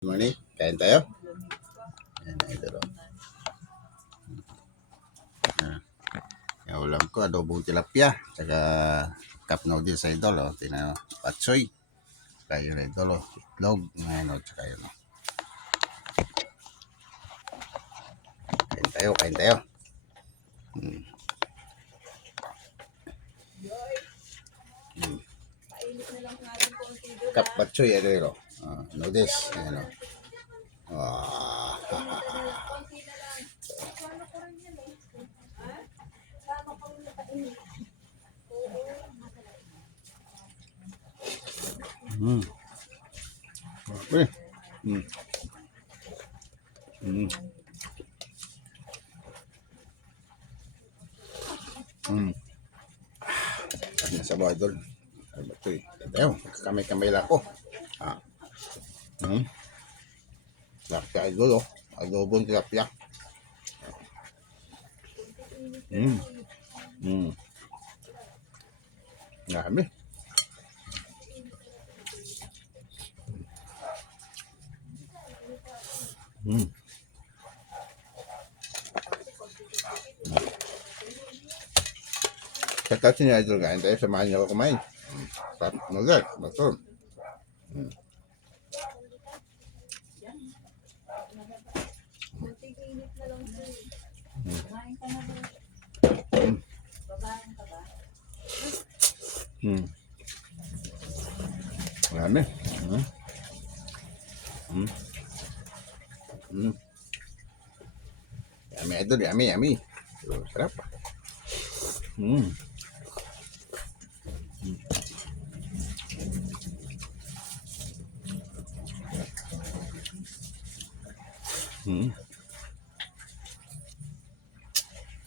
Morning, kain tayo. Ayan, idol. Yung ulam ko, adobong tilapia, tsaka cup noodles sa idol. Tingnan mo, patsoy. Tsaka yun idol, itlog. Ngayon, tsaka yun. Kain tayo. Hmm. Hmm. Cup patsoy, idol. Noodles. Ayan, Hmm. Okay. Hmm. Hmm. Hmm. Nasa bawah idol. Patsoy. Tayo, kamay-kamay lang ako. Hmm. Tilapia idol, adobong tilapia. Hmm. Hmm. Dami. Hmm. Pagkatapos niya idol, kain tayo, samahan niyo ako kumain. Sarap ulit, bato. Hmm. Hmm. Marami. Hmm. Hmm. Hmm. Yummy idol, yummy. Sarap. Hmm. Hmm.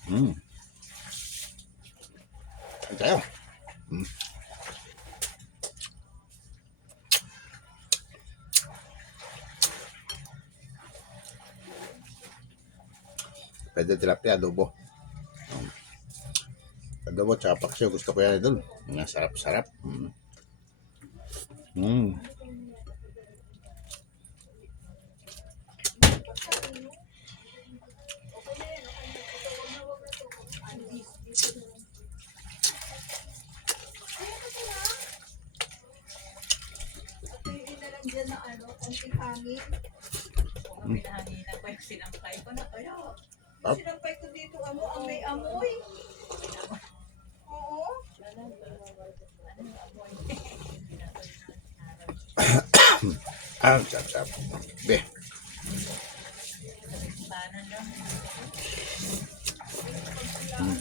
Hmm. Kain tayo. Hmm. Pwede tilapia, adobo. Adobo tsaka paksiw, gusto ko yan idol. Mga sarap-sarap. Hmm. Hmm. Diyan na konting hangin. Pinahanginan ko yung sinampay ko na kaya. Yung sinampay ko dito, ang may amoy. Oo. Sarap-sarap. Be. Hmm.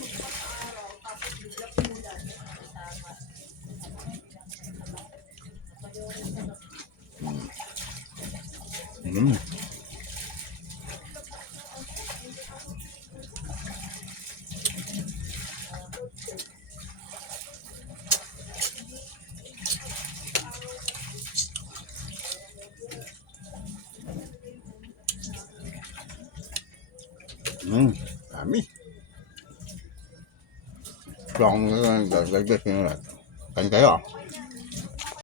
Hmm. Hmm. Dami. Strong. Gagawin nyo lang. Kain tayo.